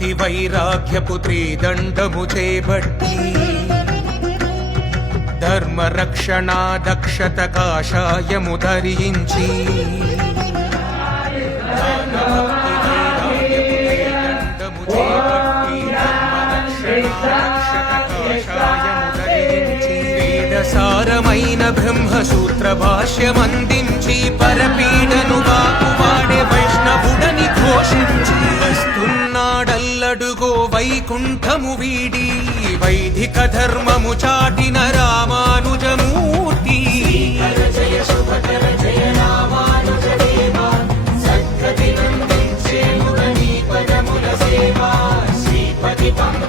భక్తి వైరాగ్యపు త్రిదండము చేపట్టి ధర్మ రక్షణ దక్షత కాషాయము ధరించి సారమైన బ్రహ్మసూత్ర భాష్యమందించి పరపీడను బాపువాడే వైష్ణవుడని ఘోషించి వస్తున్నాడల్లడుగో వైకుంఠము వీడి వైదిక ధర్మము చాటిన రామానుజమూర్తి. జయ శుభకర జయ రామానుజదేవా, సద్గతి నందించే మురళీ పదముల సేవా శ్రీపతి పంప